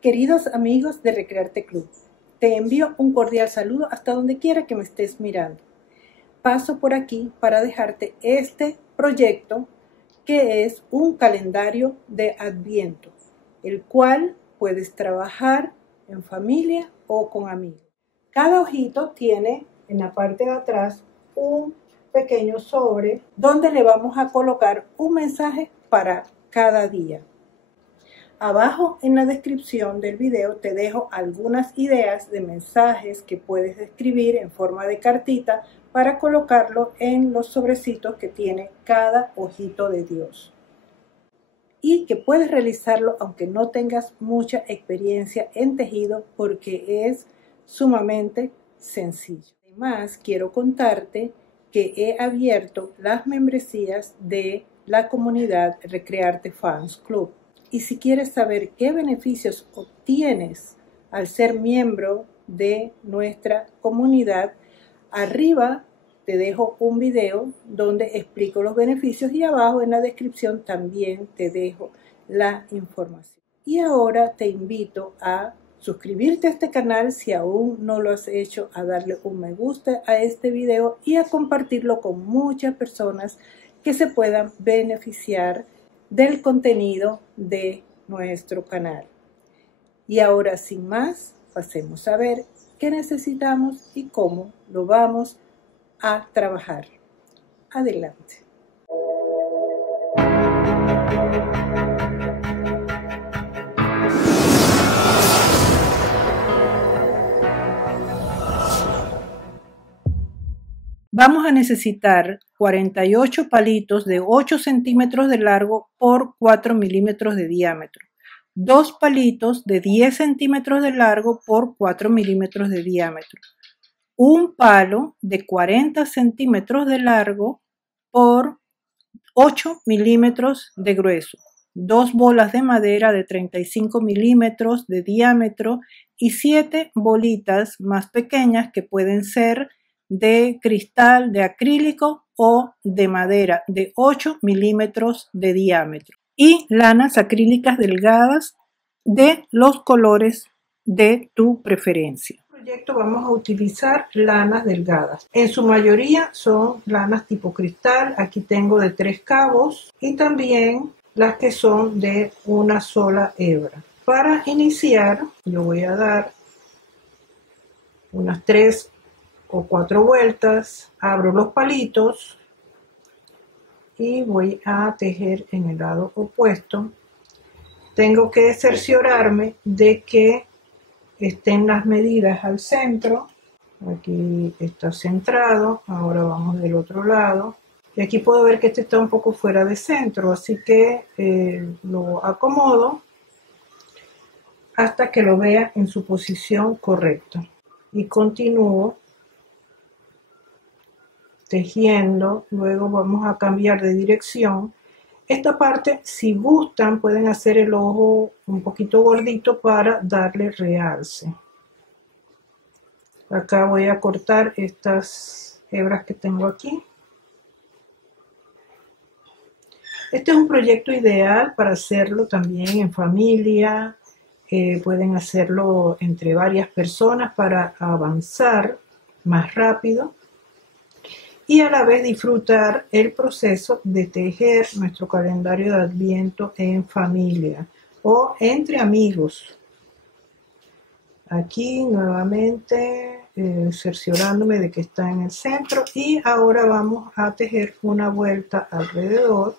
Queridos amigos de Recrearte Club, te envío un cordial saludo hasta donde quiera que me estés mirando. Paso por aquí para dejarte este proyecto que es un calendario de Adviento, el cual puedes trabajar en familia o con amigos. Cada hojito tiene en la parte de atrás un pequeño sobre donde le vamos a colocar un mensaje para cada día. Abajo en la descripción del video te dejo algunas ideas de mensajes que puedes escribir en forma de cartita para colocarlo en los sobrecitos que tiene cada ojito de Dios. Y que puedes realizarlo aunque no tengas mucha experiencia en tejido porque es sumamente sencillo. Además, quiero contarte que he abierto las membresías de la comunidad Recrearte Fans Club. Y si quieres saber qué beneficios obtienes al ser miembro de nuestra comunidad, arriba te dejo un video donde explico los beneficios y abajo en la descripción también te dejo la información. Y ahora te invito a suscribirte a este canal si aún no lo has hecho, a darle un me gusta a este video y a compartirlo con muchas personas que se puedan beneficiar del contenido de nuestro canal. Y ahora sin más, pasemos a ver qué necesitamos y cómo lo vamos a trabajar. Adelante. Vamos a necesitar 48 palitos de 8 centímetros de largo por 4 milímetros de diámetro. 2 palitos de 10 centímetros de largo por 4 milímetros de diámetro. Un palo de 40 centímetros de largo por 8 milímetros de grueso. 2 bolas de madera de 35 milímetros de diámetro y 7 bolitas más pequeñas que pueden ser de cristal, de acrílico o de madera de 8 milímetros de diámetro y lanas acrílicas delgadas de los colores de tu preferencia. En este proyecto vamos a utilizar lanas delgadas. En su mayoría son lanas tipo cristal. Aquí tengo de 3 cabos y también las que son de una sola hebra. Para iniciar yo voy a dar unas 3 o 4 vueltas, abro los palitos y voy a tejer en el lado opuesto. Tengo que cerciorarme de que estén las medidas al centro. Aquí está centrado, ahora vamos del otro lado. Y aquí puedo ver que este está un poco fuera de centro, así que lo acomodo hasta que lo vea en su posición correcta. Y continúo tejiendo. Luego vamos a cambiar de dirección. Esta parte, si gustan, pueden hacer el ojo un poquito gordito para darle realce. Acá voy a cortar estas hebras que tengo aquí. Este es un proyecto ideal para hacerlo también en familia. Pueden hacerlo entre varias personas para avanzar más rápido y a la vez disfrutar el proceso de tejer nuestro calendario de Adviento en familia o entre amigos. Aquí nuevamente cerciorándome de que está en el centro y ahora vamos a tejer una vuelta alrededor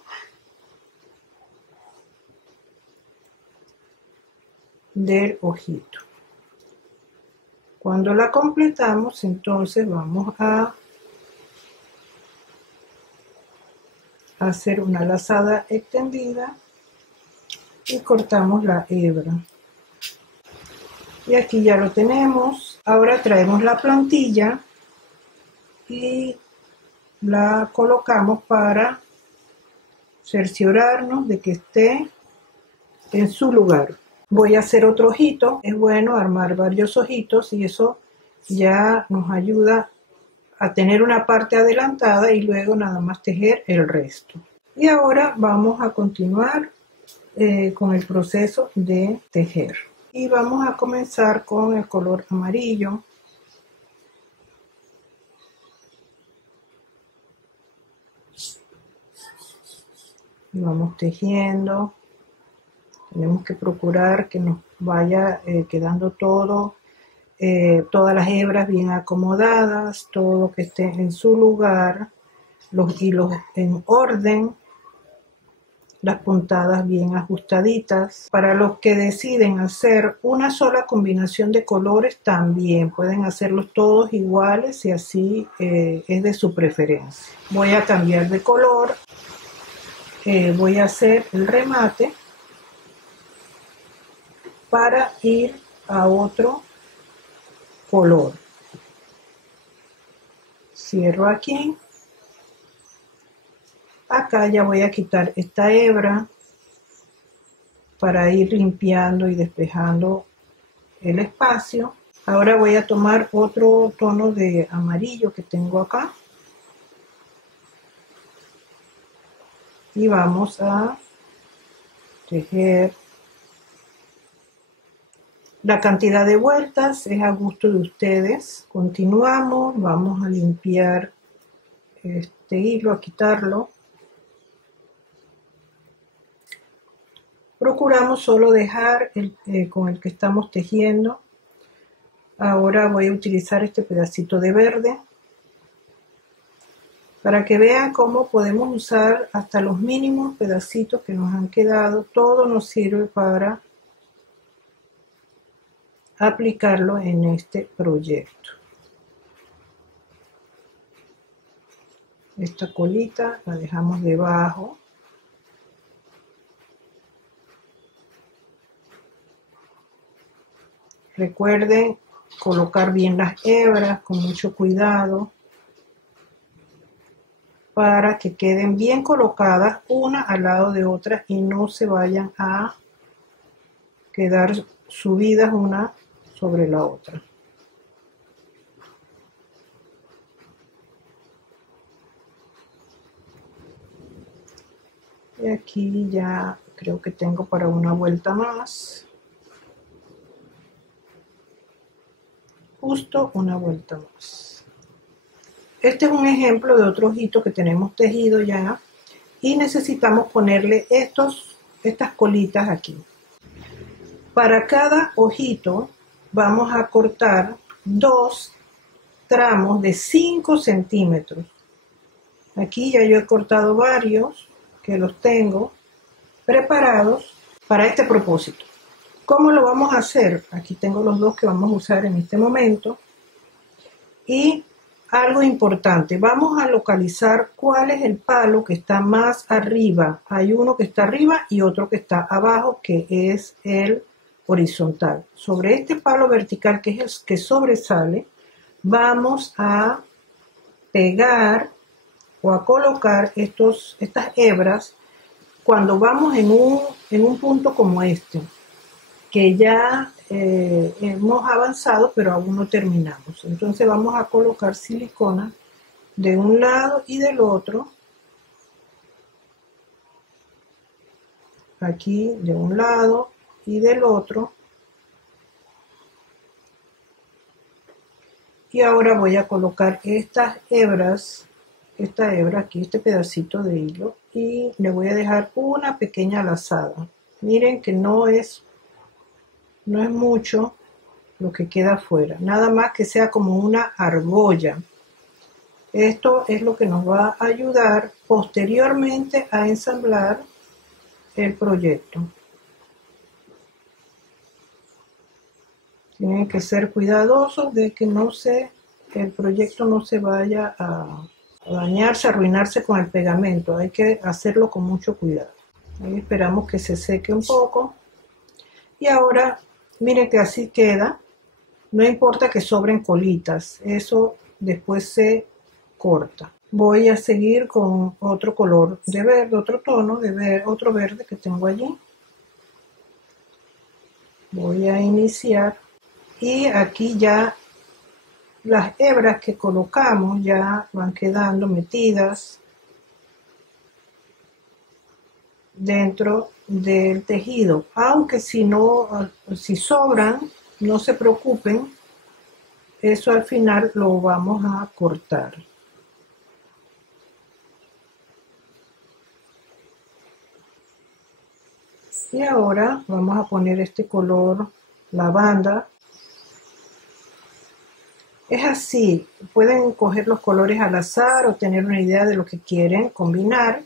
del ojito. Cuando la completamos, entonces vamos a hacer una lazada extendida y cortamos la hebra. Y aquí ya lo tenemos. Ahora traemos la plantilla y la colocamos para cerciorarnos de que esté en su lugar. Voy a hacer otro ojito. Es bueno armar varios ojitos y eso ya nos ayuda a tener una parte adelantada y luego nada más tejer el resto. Y ahora vamos a continuar con el proceso de tejer. Y vamos a comenzar con el color amarillo. Y vamos tejiendo. Tenemos que procurar que nos vaya quedando todo, todas las hebras bien acomodadas, todo lo que esté en su lugar, los hilos en orden, las puntadas bien ajustaditas. Para los que deciden hacer una sola combinación de colores, también pueden hacerlos todos iguales y así es de su preferencia. Voy a cambiar de color, voy a hacer el remate para ir a otro color. Cierro aquí. Acá ya voy a quitar esta hebra para ir limpiando y despejando el espacio. Ahora voy a tomar otro tono de amarillo que tengo acá. Y vamos a tejer. La cantidad de vueltas es a gusto de ustedes. Continuamos, vamos a limpiar este hilo, a quitarlo. Procuramos solo dejar con el que estamos tejiendo. Ahora voy a utilizar este pedacito de verde para que vean cómo podemos usar hasta los mínimos pedacitos que nos han quedado. Todo nos sirve para aplicarlo en este proyecto. Esta colita la dejamos debajo. Recuerden colocar bien las hebras con mucho cuidado para que queden bien colocadas una al lado de otra y no se vayan a quedar subidas una sobre la otra. Y aquí ya creo que tengo para una vuelta más. Justo una vuelta más. Este es un ejemplo de otro ojito que tenemos tejido ya y necesitamos ponerle estas colitas aquí. Para cada ojito vamos a cortar 2 tramos de 5 centímetros. Aquí ya yo he cortado varios que los tengo preparados para este propósito. ¿Cómo lo vamos a hacer? Aquí tengo los 2 que vamos a usar en este momento. Y algo importante, vamos a localizar cuál es el palo que está más arriba. Hay uno que está arriba y otro que está abajo, que es el horizontal. Sobre este palo vertical, que es el que sobresale, vamos a pegar o a colocar estas hebras cuando vamos en un punto como este, que ya hemos avanzado pero aún no terminamos. Entonces vamos a colocar silicona de un lado y del otro. Aquí de un lado y del otro. Y ahora voy a colocar estas hebras, esta hebra aquí, este pedacito de hilo, y le voy a dejar una pequeña lazada. Miren que no es mucho lo que queda afuera, nada más que sea como una argolla. Esto es lo que nos va a ayudar posteriormente a ensamblar el proyecto. Tienen que ser cuidadosos de que el proyecto no se vaya a dañarse, a arruinarse con el pegamento. Hay que hacerlo con mucho cuidado. Ahí esperamos que se seque un poco. Y ahora, miren que así queda. No importa que sobren colitas, eso después se corta. Voy a seguir con otro color de verde, otro tono de verde, otro verde que tengo allí. Voy a iniciar. Y aquí ya las hebras que colocamos ya van quedando metidas dentro del tejido, aunque si sobran, no se preocupen, eso al final lo vamos a cortar. Y ahora vamos a poner este color lavanda. Es así, pueden coger los colores al azar o tener una idea de lo que quieren combinar.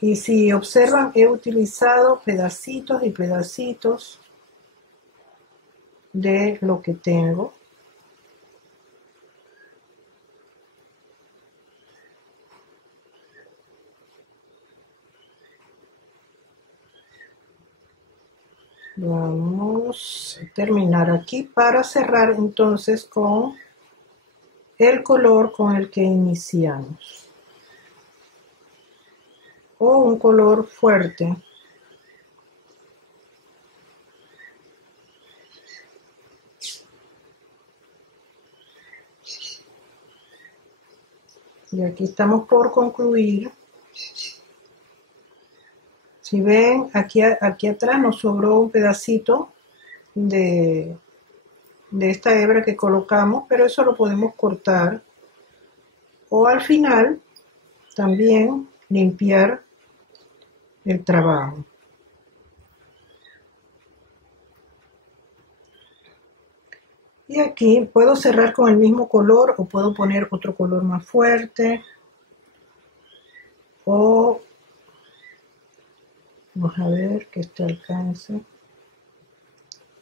Y si observan, he utilizado pedacitos y pedacitos de lo que tengo. Vamos a terminar aquí para cerrar entonces con el color con el que iniciamos. O un color fuerte. Y aquí estamos por concluir. Si ven, aquí atrás nos sobró un pedacito de esta hebra que colocamos, pero eso lo podemos cortar. O al final, también limpiar el trabajo. Y aquí puedo cerrar con el mismo color o puedo poner otro color más fuerte. O vamos a ver que este alcance.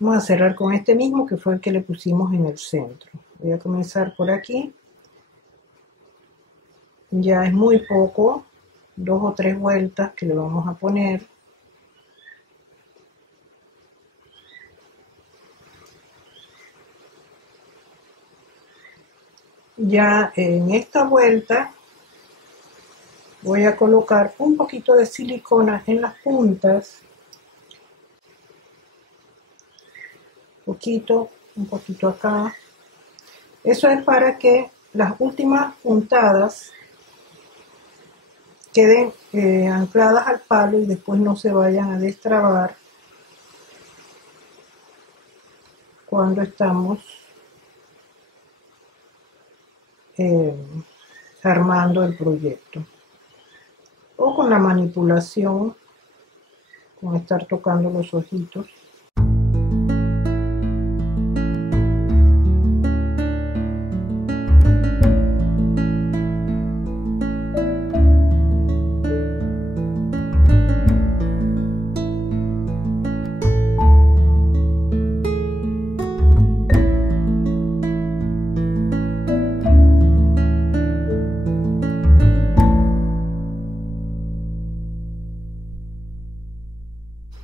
Vamos a cerrar con este mismo que fue el que le pusimos en el centro. Voy a comenzar por aquí. Ya es muy poco, 2 o 3 vueltas que le vamos a poner. Ya en esta vuelta voy a colocar un poquito de silicona en las puntas. Un poquito acá. Eso es para que las últimas puntadas queden ancladas al palo y después no se vayan a destrabar cuando estamos armando el proyecto. O con la manipulación, con estar tocando los ojitos.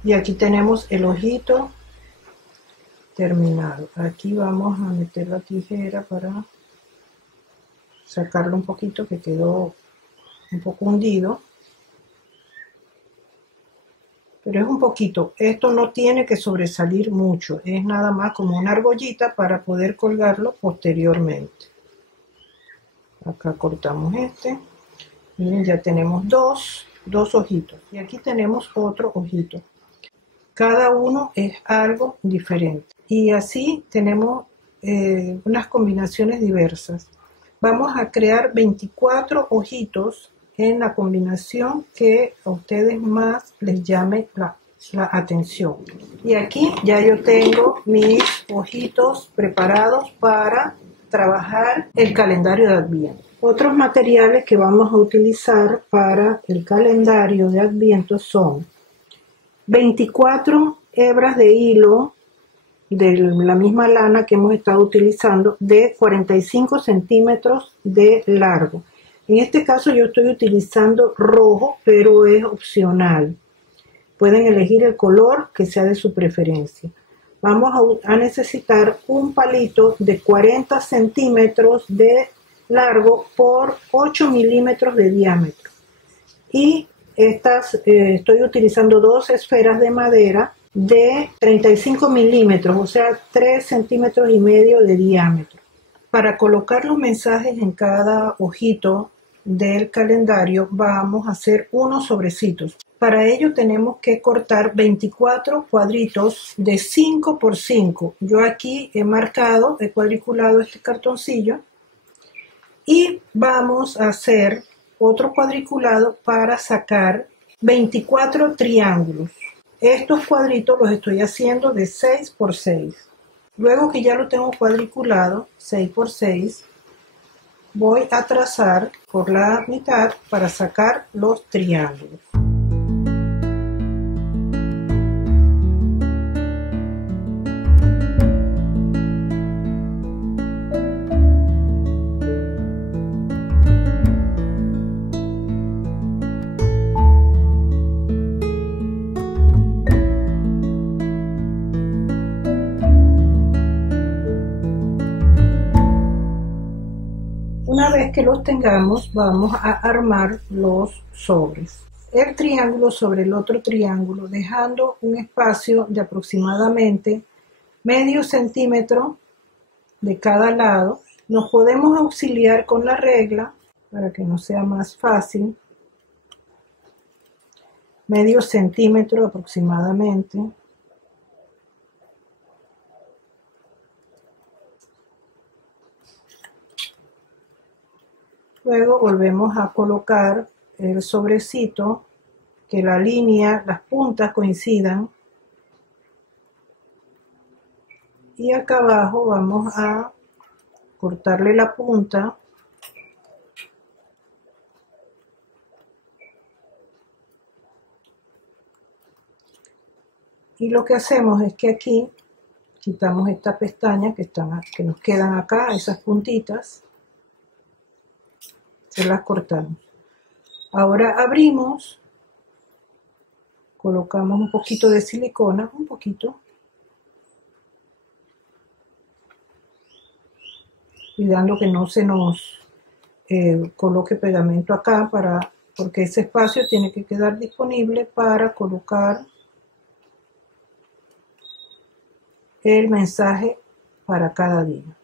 Y aquí tenemos el ojito terminado. Aquí vamos a meter la tijera para sacarlo un poquito, que quedó un poco hundido. Pero es un poquito. Esto no tiene que sobresalir mucho. Es nada más como una argollita para poder colgarlo posteriormente. Acá cortamos este. Miren, ya tenemos dos ojitos. Y aquí tenemos otro ojito. Cada uno es algo diferente. Y así tenemos unas combinaciones diversas. Vamos a crear 24 ojitos en la combinación que a ustedes más les llame la atención. Y aquí ya yo tengo mis ojitos preparados para trabajar el calendario de Adviento. Otros materiales que vamos a utilizar para el calendario de Adviento son 24 hebras de hilo de la misma lana que hemos estado utilizando, de 45 centímetros de largo. En este caso yo estoy utilizando rojo, pero es opcional. Pueden elegir el color que sea de su preferencia. Vamos a necesitar un palito de 40 centímetros de largo por 8 milímetros de diámetro. Y estoy utilizando 2 esferas de madera de 35 milímetros, o sea, 3 centímetros y medio de diámetro. Para colocar los mensajes en cada ojito del calendario vamos a hacer unos sobrecitos. Para ello tenemos que cortar 24 cuadritos de 5 por 5. Yo aquí he marcado, he cuadriculado este cartoncillo y vamos a hacer otro cuadriculado para sacar 24 triángulos. Estos cuadritos los estoy haciendo de 6 por 6. Luego que ya lo tengo cuadriculado, 6 por 6, voy a trazar por la mitad para sacar los triángulos. Una vez que los tengamos, vamos a armar los sobres. El triángulo sobre el otro triángulo, dejando un espacio de aproximadamente medio centímetro de cada lado. Nos podemos auxiliar con la regla para que nos sea más fácil. Medio centímetro aproximadamente. Luego volvemos a colocar el sobrecito, que la línea, las puntas coincidan. Y acá abajo vamos a cortarle la punta. Y lo que hacemos es que aquí quitamos estas pestañas que nos quedan acá, esas puntitas. Se las cortamos. Ahora abrimos, colocamos un poquito de silicona, un poquito, cuidando que no se nos coloque pegamento acá, porque ese espacio tiene que quedar disponible para colocar el mensaje para cada día.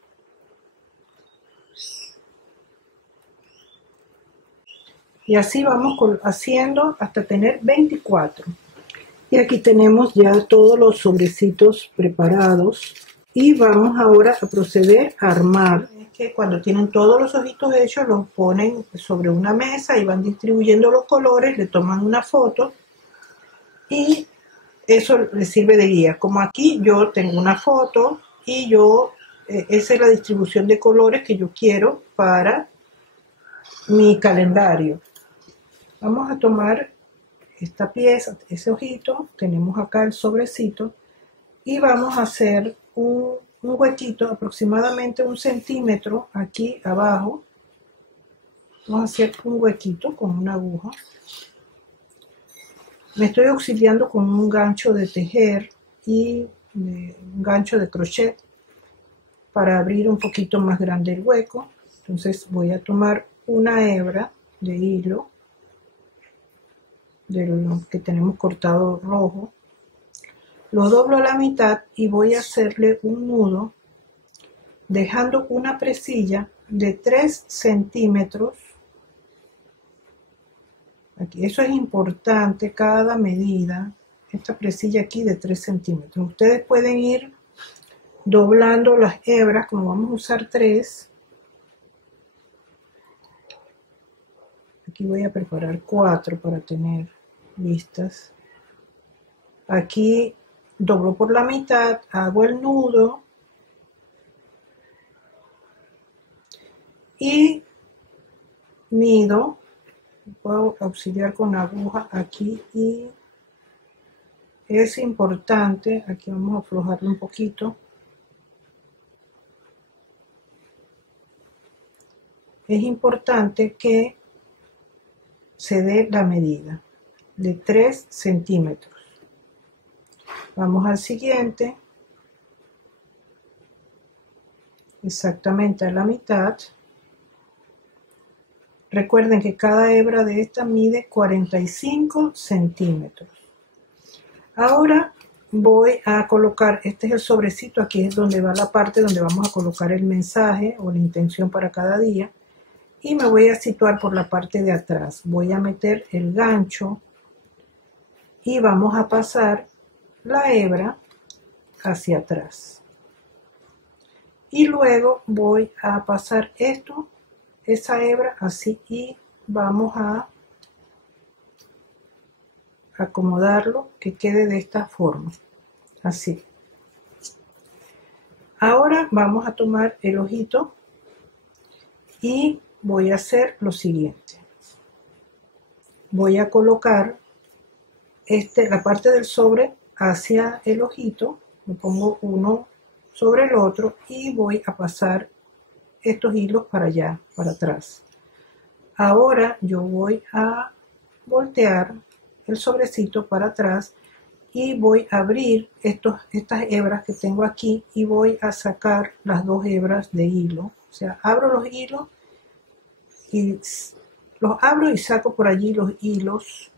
Y así vamos haciendo hasta tener 24. Y aquí tenemos ya todos los sobrecitos preparados. Y vamos ahora a proceder a armar. Es que cuando tienen todos los ojitos hechos, los ponen sobre una mesa y van distribuyendo los colores, le toman una foto. Y eso les sirve de guía. Como aquí yo tengo una foto y esa es la distribución de colores que yo quiero para mi calendario. Vamos a tomar esta pieza, ese ojito, tenemos acá el sobrecito y vamos a hacer un huequito aproximadamente 1 centímetro aquí abajo. Vamos a hacer un huequito con una aguja. Me estoy auxiliando con un gancho de tejer y un gancho de crochet para abrir un poquito más grande el hueco. Entonces voy a tomar una hebra de hilo de lo que tenemos cortado rojo, lo doblo a la mitad y voy a hacerle un nudo dejando una presilla de 3 centímetros aquí. Eso es importante, cada medida, esta presilla aquí de 3 centímetros. Ustedes pueden ir doblando las hebras, como vamos a usar 3. Aquí voy a preparar 4 para tener listas. Aquí doblo por la mitad, hago el nudo y mido. Puedo auxiliar con la aguja aquí y es importante, aquí vamos a aflojarlo un poquito. Es importante que se dé la medida de 3 centímetros. Vamos al siguiente, exactamente a la mitad. Recuerden que cada hebra de esta mide 45 centímetros. Ahora voy a colocar, este es el sobrecito, aquí es donde va la parte donde vamos a colocar el mensaje o la intención para cada día. Y me voy a situar por la parte de atrás. Voy a meter el gancho y vamos a pasar la hebra hacia atrás. Y luego voy a pasar esa hebra así y vamos a acomodarlo que quede de esta forma, así. Ahora vamos a tomar el ojito y voy a hacer lo siguiente. Voy a colocar la parte del sobre hacia el ojito, me pongo uno sobre el otro y voy a pasar estos hilos para allá, para atrás. Ahora yo voy a voltear el sobrecito para atrás y voy a abrir estas hebras que tengo aquí y voy a sacar las dos hebras de hilo. O sea, abro los hilos y los abro y saco por allí los hilos,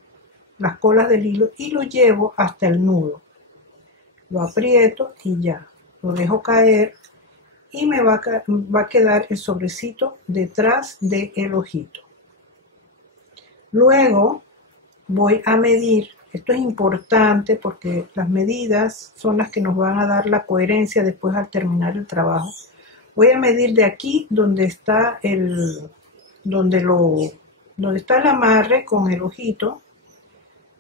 las colas del hilo y lo llevo hasta el nudo. Lo aprieto y ya, lo dejo caer y me va a quedar el sobrecito detrás del ojito. Luego voy a medir, esto es importante porque las medidas son las que nos van a dar la coherencia después al terminar el trabajo. Voy a medir de aquí donde está donde está el amarre con el ojito,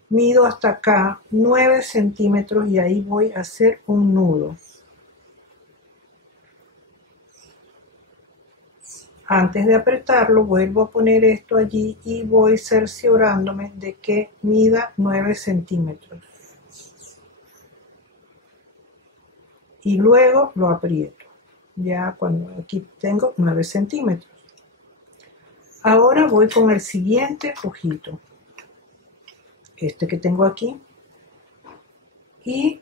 mido hasta acá 9 centímetros y ahí voy a hacer un nudo. Antes de apretarlo vuelvo a poner esto allí y voy cerciorándome de que mida 9 centímetros. Y luego lo aprieto, ya cuando aquí tengo 9 centímetros. Ahora voy con el siguiente ojito, este que tengo aquí, y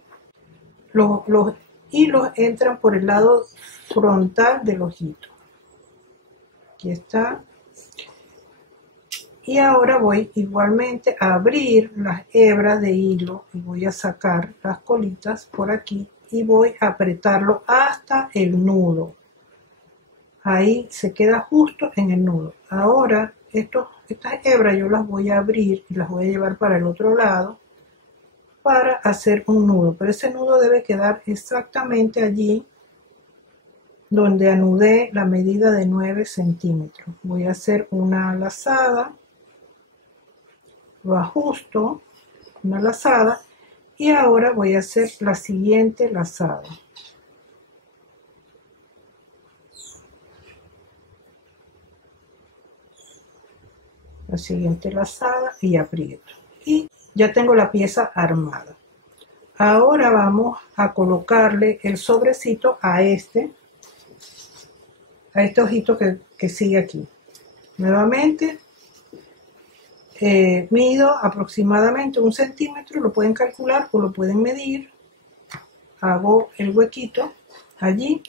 los hilos entran por el lado frontal del ojito. Aquí está. Y ahora voy igualmente a abrir las hebras de hilo y voy a sacar las colitas por aquí y voy a apretarlo hasta el nudo. Ahí se queda justo en el nudo. Ahora estas hebras yo las voy a abrir y las voy a llevar para el otro lado para hacer un nudo. Pero ese nudo debe quedar exactamente allí donde anudé la medida de 9 centímetros. Voy a hacer una lazada, lo ajusto, una lazada, y ahora voy a hacer la siguiente lazada. La siguiente lazada y aprieto. Y ya tengo la pieza armada. Ahora vamos a colocarle el sobrecito a este ojito que sigue aquí. Nuevamente mido aproximadamente 1 centímetro, lo pueden calcular o lo pueden medir. Hago el huequito allí.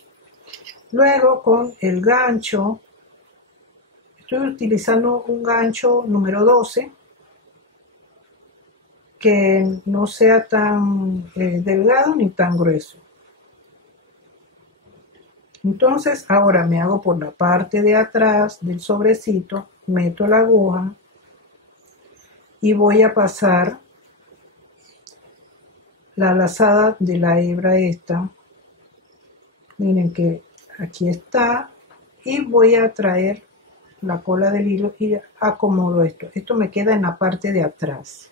Luego con el gancho, estoy utilizando un gancho número 12 que no sea tan delgado ni tan grueso. Entonces ahora me hago por la parte de atrás del sobrecito, meto la aguja y voy a pasar la lazada de la hebra esta. Miren que aquí está y voy a traer la cola del hilo y acomodo esto. Esto me queda en la parte de atrás.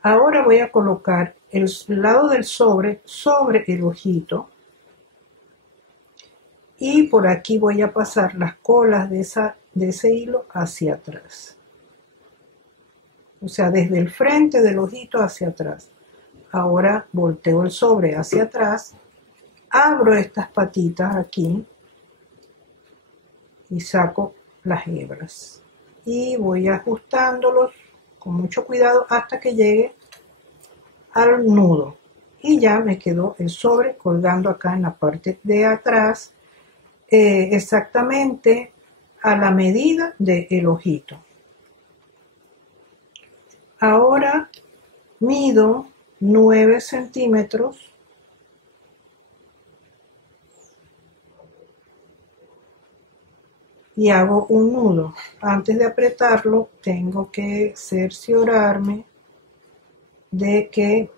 Ahora voy a colocar el lado del sobre el ojito. Y por aquí voy a pasar las colas de ese hilo hacia atrás. O sea, desde el frente del ojito hacia atrás. Ahora volteo el sobre hacia atrás, abro estas patitas aquí y saco las hebras. Y voy ajustándolos con mucho cuidado hasta que llegue al nudo. Y ya me quedó el sobre colgando acá en la parte de atrás. Exactamente a la medida del ojito. Ahora mido 9 centímetros y hago un nudo. Antes de apretarlo tengo que cerciorarme de que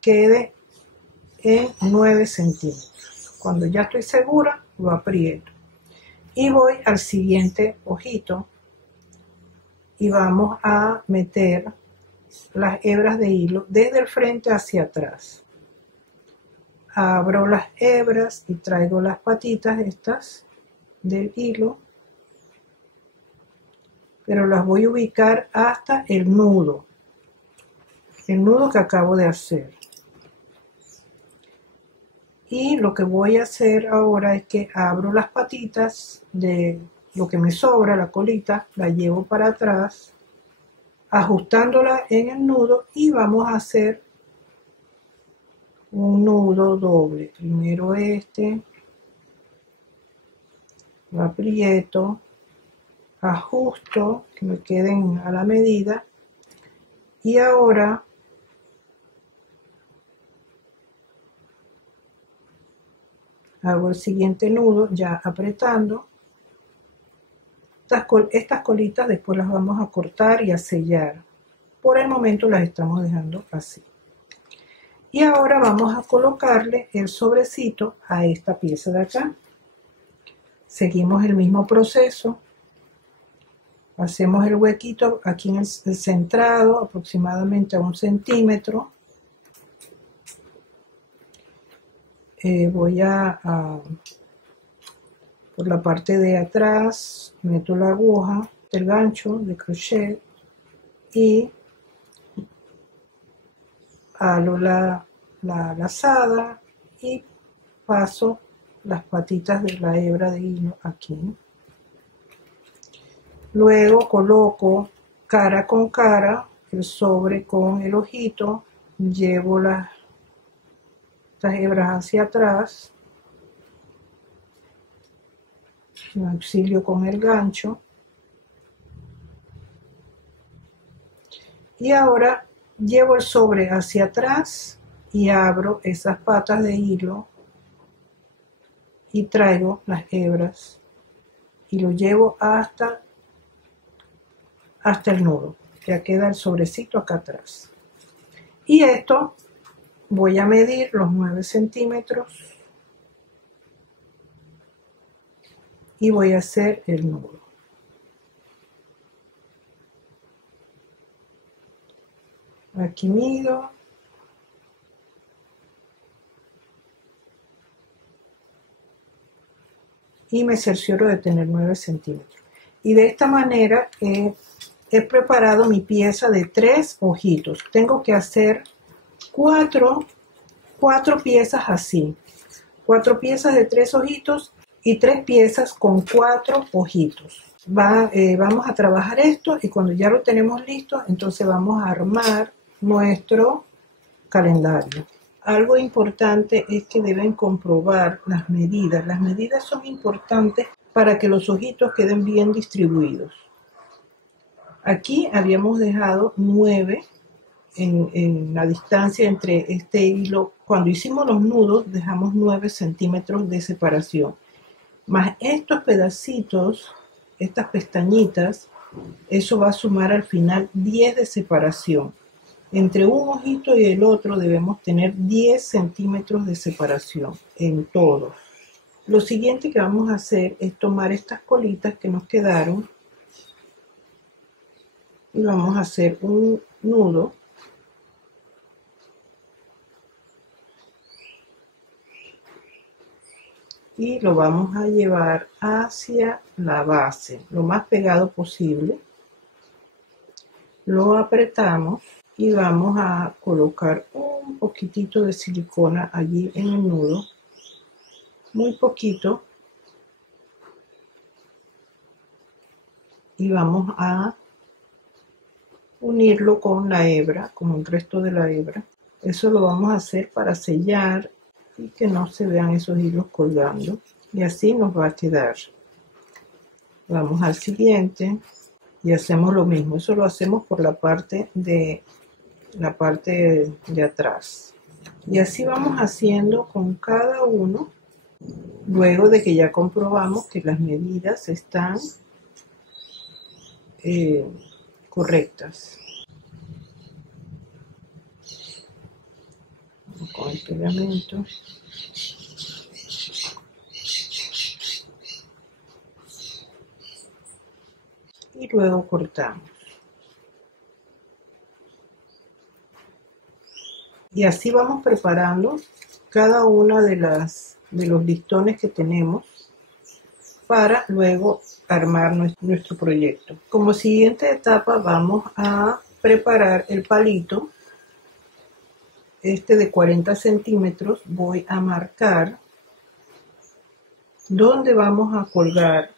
quede en 9 centímetros. Cuando ya estoy segura, lo aprieto y voy al siguiente ojito y vamos a meter las hebras de hilo desde el frente hacia atrás. Abro las hebras y traigo las patitas estas del hilo, pero las voy a ubicar hasta el nudo que acabo de hacer. Y lo que voy a hacer ahora es que abro las patitas de lo que me sobra, la colita, la llevo para atrás, ajustándola en el nudo, y vamos a hacer un nudo doble. Primero este, lo aprieto, ajusto, que me queden a la medida, y ahora hago el siguiente nudo ya apretando. Estas colitas después las vamos a cortar y a sellar. Por el momento las estamos dejando así. Y ahora vamos a colocarle el sobrecito a esta pieza de acá. Seguimos el mismo proceso. Hacemos el huequito aquí en el centrado, aproximadamente a 1 centímetro. Voy por la parte de atrás, meto la aguja del gancho de crochet y halo la lazada y paso las patitas de la hebra de hilo aquí. Luego coloco cara con cara, el sobre con el ojito, llevo las hebras hacia atrás, me auxilio con el gancho, y ahora llevo el sobre hacia atrás y abro esas patas de hilo y traigo las hebras y lo llevo hasta el nudo. Ya queda el sobrecito acá atrás. Y esto voy a medir los 9 centímetros y voy a hacer el nudo. Aquí mido. Y me cercioro de tener 9 centímetros. Y de esta manera he preparado mi pieza de 3 ojitos. Tengo que hacer 4 piezas así. 4 piezas de 3 ojitos y 3 piezas con 4 ojitos. Vamos a trabajar esto y cuando ya lo tenemos listo, entonces vamos a armar nuestro calendario. Algo importante es que deben comprobar las medidas. Las medidas son importantes para que los ojitos queden bien distribuidos. Aquí habíamos dejado 9 en la distancia entre este hilo. Cuando hicimos los nudos dejamos 9 centímetros de separación. Más estos pedacitos, estas pestañitas, eso va a sumar al final 10 de separación. Entre un ojito y el otro debemos tener 10 centímetros de separación en todos. Lo siguiente que vamos a hacer es tomar estas colitas que nos quedaron y vamos a hacer un nudo. Y lo vamos a llevar hacia la base, lo más pegado posible. Lo apretamos y vamos a colocar un poquitito de silicona allí en el nudo, muy poquito, y vamos a unirlo con la hebra, con el resto de la hebra. Eso lo vamos a hacer para sellar y que no se vean esos hilos colgando, y así nos va a quedar. Vamos al siguiente y hacemos lo mismo. Eso lo hacemos por la parte de atrás, y así vamos haciendo con cada uno luego de que ya comprobamos que las medidas están correctas. con el pegamento. Y luego cortamos. Y así vamos preparando cada una de los listones que tenemos para luego armar nuestro proyecto. Como siguiente etapa vamos a preparar el palito. Este de 40 centímetros voy a marcar dónde vamos a colgar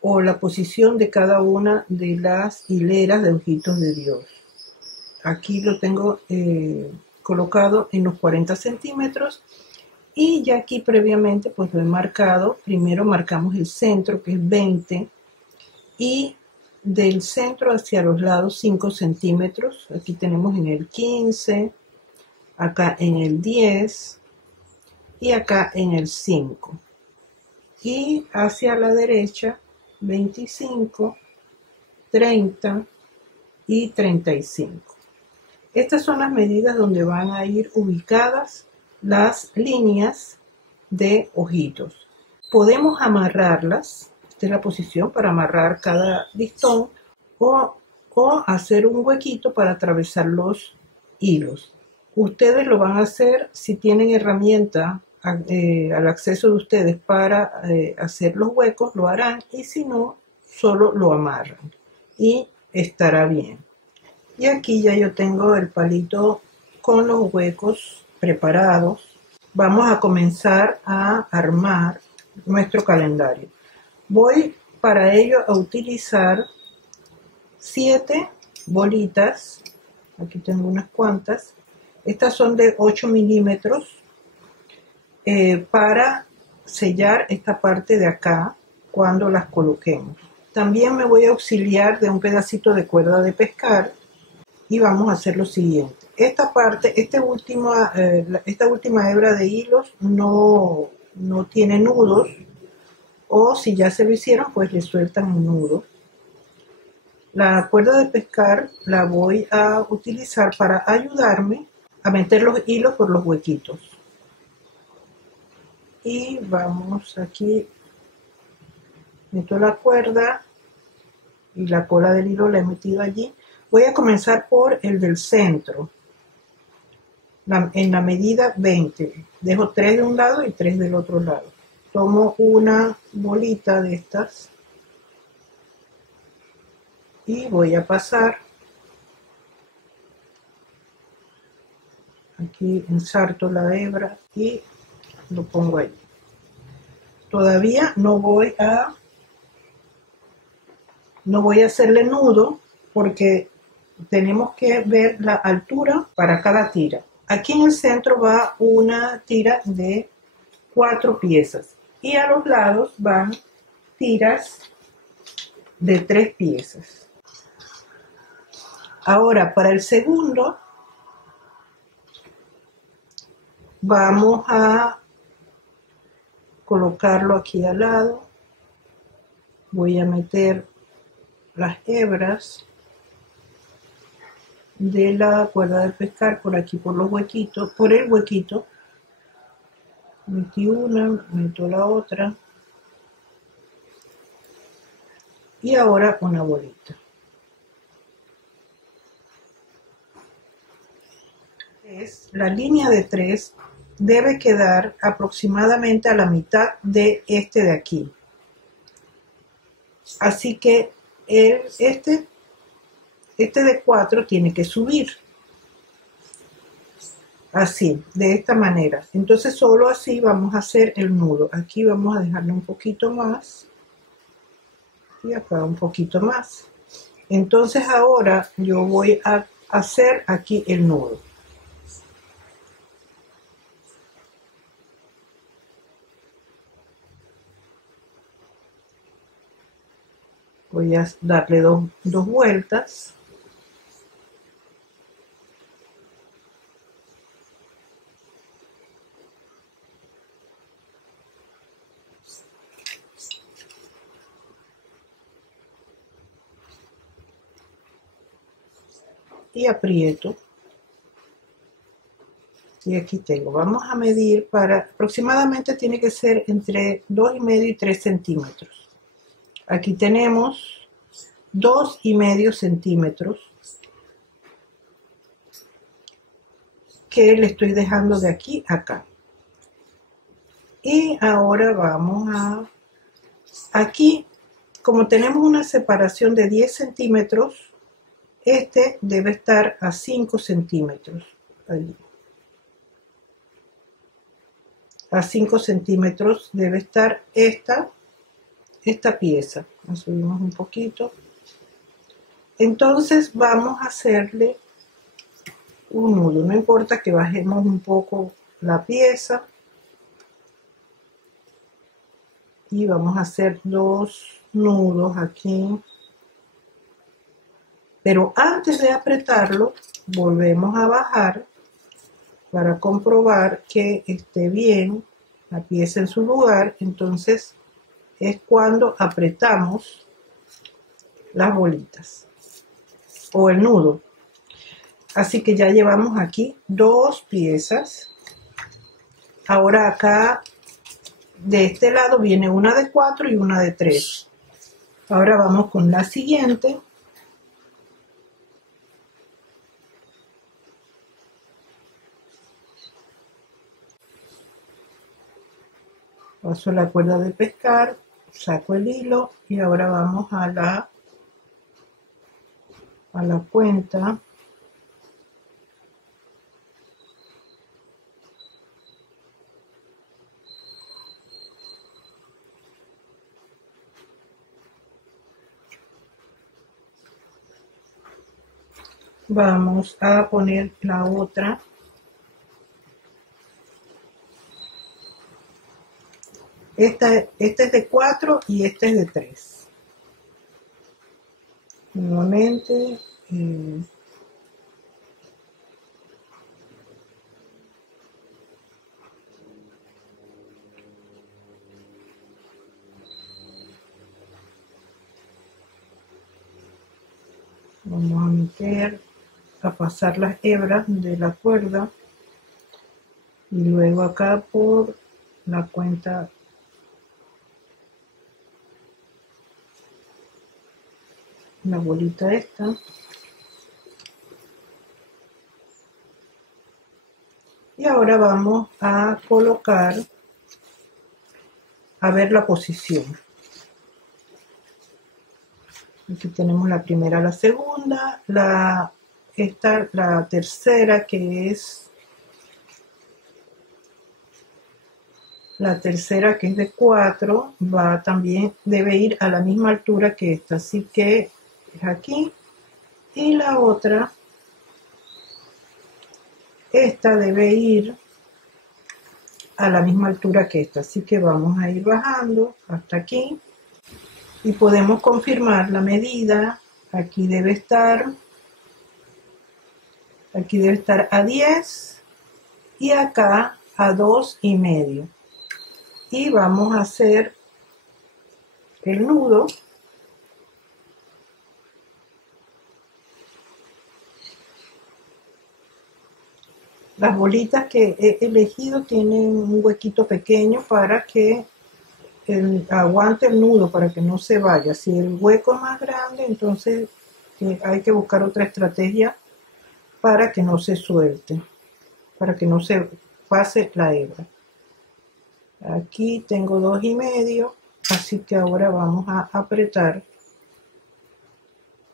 o la posición de cada una de las hileras de ojitos de Dios. Aquí lo tengo colocado en los 40 centímetros y ya aquí previamente pues lo he marcado. Primero marcamos el centro, que es 20, y del centro hacia los lados 5 centímetros. Aquí tenemos en el 15, acá en el 10 y acá en el 5. Y hacia la derecha 25, 30 y 35. Estas son las medidas donde van a ir ubicadas las líneas de ojitos. Podemos amarrarlas, esta es la posición para amarrar cada listón, o hacer un huequito para atravesar los hilos. Ustedes lo van a hacer si tienen herramienta al acceso de ustedes para hacer los huecos, lo harán, y si no, solo lo amarran y estará bien. Y aquí ya yo tengo el palito con los huecos preparados. Vamos a comenzar a armar nuestro calendario. Voy para ello a utilizar 7 bolitas. Aquí tengo unas cuantas. Estas son de 8 milímetros para sellar esta parte de acá cuando las coloquemos. También me voy a auxiliar de un pedacito de cuerda de pescar. Y vamos a hacer lo siguiente. Esta parte, esta última hebra de hilos no tiene nudos, o si ya se lo hicieron, pues le sueltan un nudo. La cuerda de pescar la voy a utilizar para ayudarme a meter los hilos por los huequitos. Y vamos aquí, meto la cuerda y la cola del hilo la he metido allí. Voy a comenzar por el del centro, en la medida 20. Dejo 3 de un lado y 3 del otro lado. Tomo una bolita de estas y voy a pasar. Aquí ensarto la hebra y lo pongo ahí. Todavía no voy a hacerle nudo porque tenemos que ver la altura para cada tira. Aquí en el centro va una tira de 4 piezas y a los lados van tiras de 3 piezas. Ahora para el segundo vamos a colocarlo aquí al lado. Voy a meter las hebras de la cuerda de pescar por aquí, por los huequitos, por el huequito. Metí una, meto la otra y ahora una bolita. La línea de 3 debe quedar aproximadamente a la mitad de este de aquí. Así que este de 4 tiene que subir. Así, de esta manera. Entonces solo así vamos a hacer el nudo. Aquí vamos a dejarle un poquito más. Y acá un poquito más. Entonces ahora yo voy a hacer aquí el nudo. Voy a darle dos vueltas. Y aprieto. Y aquí tengo, vamos a medir para, aproximadamente tiene que ser entre 2,5 y 3 centímetros. Aquí tenemos 2,5 centímetros que le estoy dejando de aquí a acá. Y ahora vamos a, aquí, como tenemos una separación de 10 centímetros, este debe estar a 5 centímetros. Allí. A 5 centímetros debe estar esta pieza. La subimos un poquito. Entonces vamos a hacerle un nudo. No importa que bajemos un poco la pieza. Y vamos a hacer 2 nudos aquí. Pero antes de apretarlo, volvemos a bajar para comprobar que esté bien la pieza en su lugar. Entonces es cuando apretamos las bolitas o el nudo. Así que ya llevamos aquí 2 piezas. Ahora acá de este lado viene una de 4 y una de 3. Ahora vamos con la siguiente. Paso la cuerda de pescar, saco el hilo y ahora vamos a la cuenta. Vamos a poner la otra. Esta es de 4 y esta es de 3. Nuevamente. Vamos a meter, a pasar las hebras de la cuerda. Y luego acá por la cuenta la bolita esta y ahora vamos a colocar a ver la posición. Aquí tenemos la primera, la segunda, la tercera, que es de 4, va también, debe ir a la misma altura que esta, así que es aquí. Y la otra, esta debe ir a la misma altura que esta, así que vamos a ir bajando hasta aquí y podemos confirmar la medida. Aquí debe estar a 10 y acá a 2,5. Y vamos a hacer el nudo. Las bolitas que he elegido tienen un huequito pequeño para que aguante el nudo, para que no se vaya. Si el hueco es más grande, entonces hay que buscar otra estrategia para que no se suelte, para que no se pase la hebra. Aquí tengo 2,5, así que ahora vamos a apretar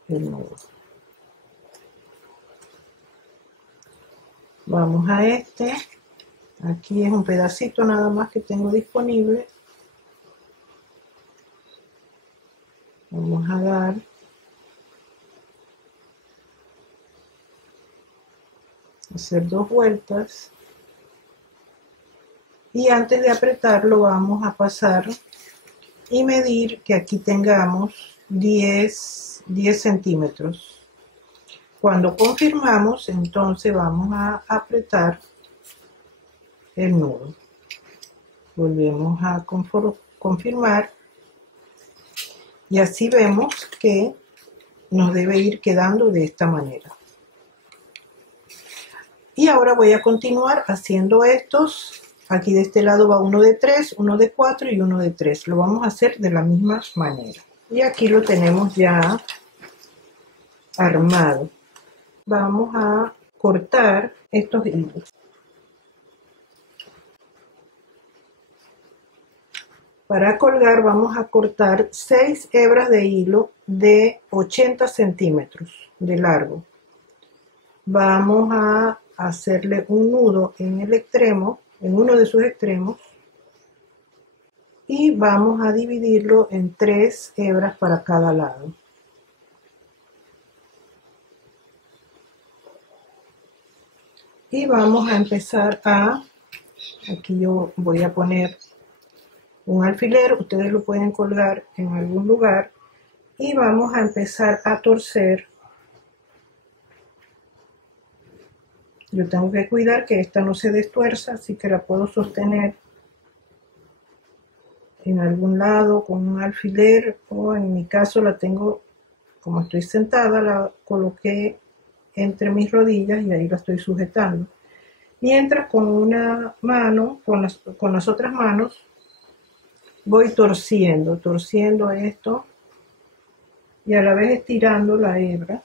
el nudo. Vamos a este. Aquí es un pedacito nada más que tengo disponible. Vamos a dar hacer 2 vueltas. Y antes de apretarlo vamos a pasar y medir que aquí tengamos 10 centímetros. Cuando confirmamos, entonces vamos a apretar el nudo. Volvemos a confirmar y así vemos que nos debe ir quedando de esta manera. Y ahora voy a continuar haciendo estos. Aquí de este lado va uno de 3, uno de 4 y uno de 3. Lo vamos a hacer de la misma manera. Y aquí lo tenemos ya armado. Vamos a cortar estos hilos. Para colgar vamos a cortar 6 hebras de hilo de 80 centímetros de largo. Vamos a hacerle un nudo en el extremo, en uno de sus extremos, y vamos a dividirlo en 3 hebras para cada lado. Y vamos a empezar aquí yo voy a poner un alfiler, ustedes lo pueden colgar en algún lugar, y vamos a empezar a torcer. Yo tengo que cuidar que esta no se destuerza, así que la puedo sostener en algún lado con un alfiler, o en mi caso la tengo, como estoy sentada, la coloqué entre mis rodillas y ahí la estoy sujetando. Mientras con una mano, con las otras manos, voy torciendo esto y a la vez estirando la hebra.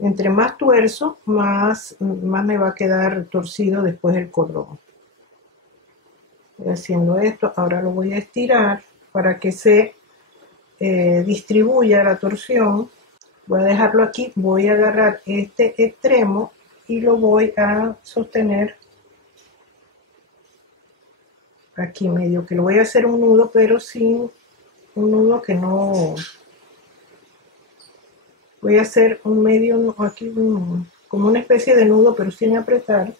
Entre más tuerzo, más me va a quedar torcido después el cordón. Voy haciendo esto, ahora lo voy a estirar para que se distribuya la torsión. Voy a dejarlo aquí, voy a agarrar este extremo y lo voy a sostener aquí medio, que lo voy a hacer un nudo, pero sin un nudo que no... Voy a hacer un medio, aquí como una especie de nudo, pero sin apretar.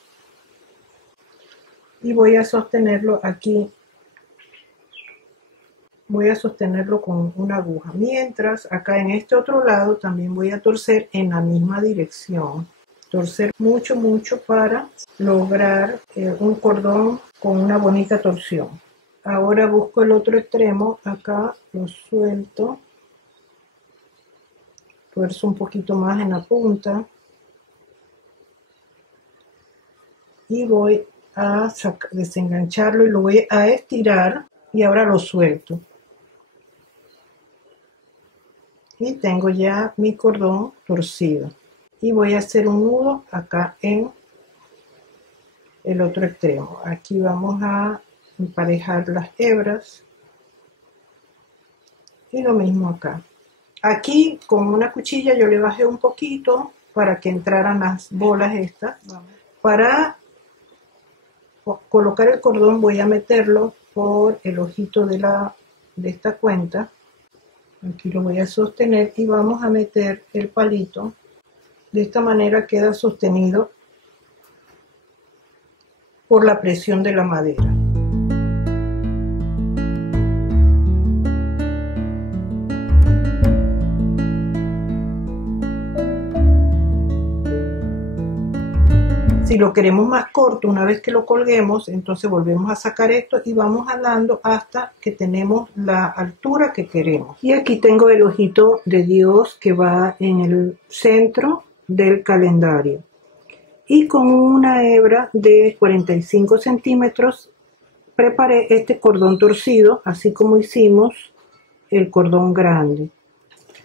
Y voy a sostenerlo aquí. Voy a sostenerlo con una aguja. Mientras, acá en este otro lado también voy a torcer en la misma dirección. Torcer mucho, mucho para lograr un cordón con una bonita torsión. Ahora busco el otro extremo, acá lo suelto, tuerzo un poquito más en la punta y voy a desengancharlo y lo voy a estirar y ahora lo suelto. Y tengo ya mi cordón torcido. Y voy a hacer un nudo acá en el otro extremo. Aquí vamos a emparejar las hebras y lo mismo acá. Aquí con una cuchilla yo le bajé un poquito para que entraran las bolas estas. Para colocar el cordón voy a meterlo por el ojito de esta cuenta. Aquí lo voy a sostener y vamos a meter el palito. De esta manera queda sostenido por la presión de la madera. Si lo queremos más corto, una vez que lo colguemos, entonces volvemos a sacar esto y vamos jalando hasta que tenemos la altura que queremos. Y aquí tengo el ojito de Dios que va en el centro del calendario. Y con una hebra de 45 centímetros preparé este cordón torcido, así como hicimos el cordón grande.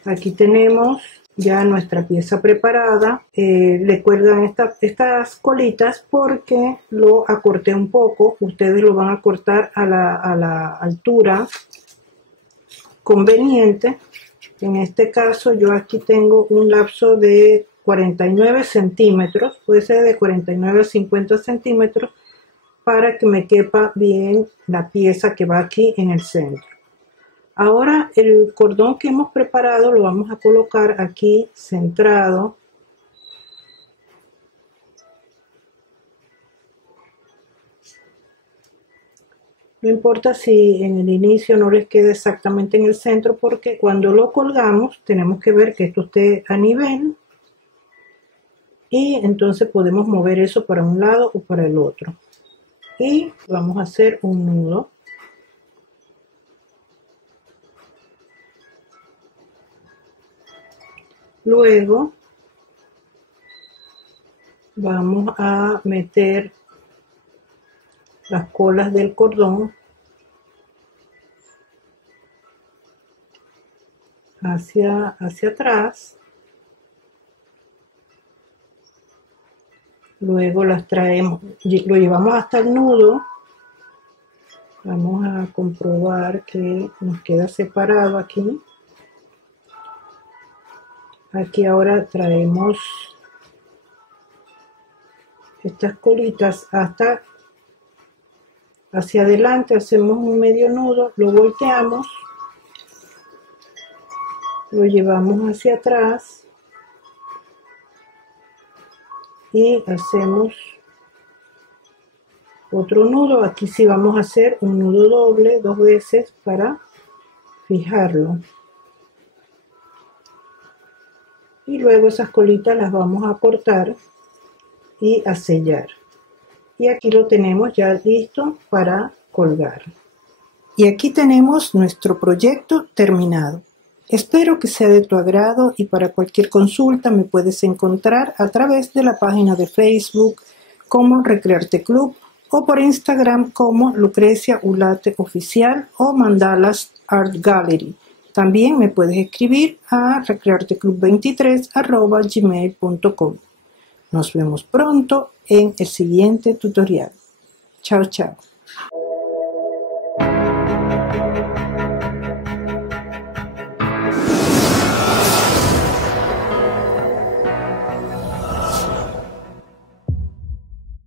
Aquí tenemos ya nuestra pieza preparada. Le cuelgan estas colitas porque lo acorté un poco. Ustedes lo van a cortar a la altura conveniente. En este caso yo aquí tengo un lapso de 49 centímetros, puede ser de 49 a 50 centímetros, para que me quepa bien la pieza que va aquí en el centro. Ahora el cordón que hemos preparado lo vamos a colocar aquí centrado. No importa si en el inicio no les quede exactamente en el centro, porque cuando lo colgamos tenemos que ver que esto esté a nivel. Y entonces podemos mover eso para un lado o para el otro. Y vamos a hacer un nudo. Luego vamos a meter las colas del cordón hacia atrás. Luego las traemos, lo llevamos hasta el nudo. Vamos a comprobar que nos queda separado aquí. Aquí ahora traemos estas colitas hasta hacia adelante, hacemos un medio nudo, lo volteamos, lo llevamos hacia atrás y hacemos otro nudo. Aquí sí vamos a hacer un nudo doble 2 veces para fijarlo. Y luego esas colitas las vamos a cortar y a sellar. Y aquí lo tenemos ya listo para colgar. Y aquí tenemos nuestro proyecto terminado. Espero que sea de tu agrado y para cualquier consulta me puedes encontrar a través de la página de Facebook como Recrearte Club o por Instagram como Lucrecia Ulate Oficial o Mandalas Art Gallery. También me puedes escribir a recrearteclub23@gmail.com. Nos vemos pronto en el siguiente tutorial. Chao, chao.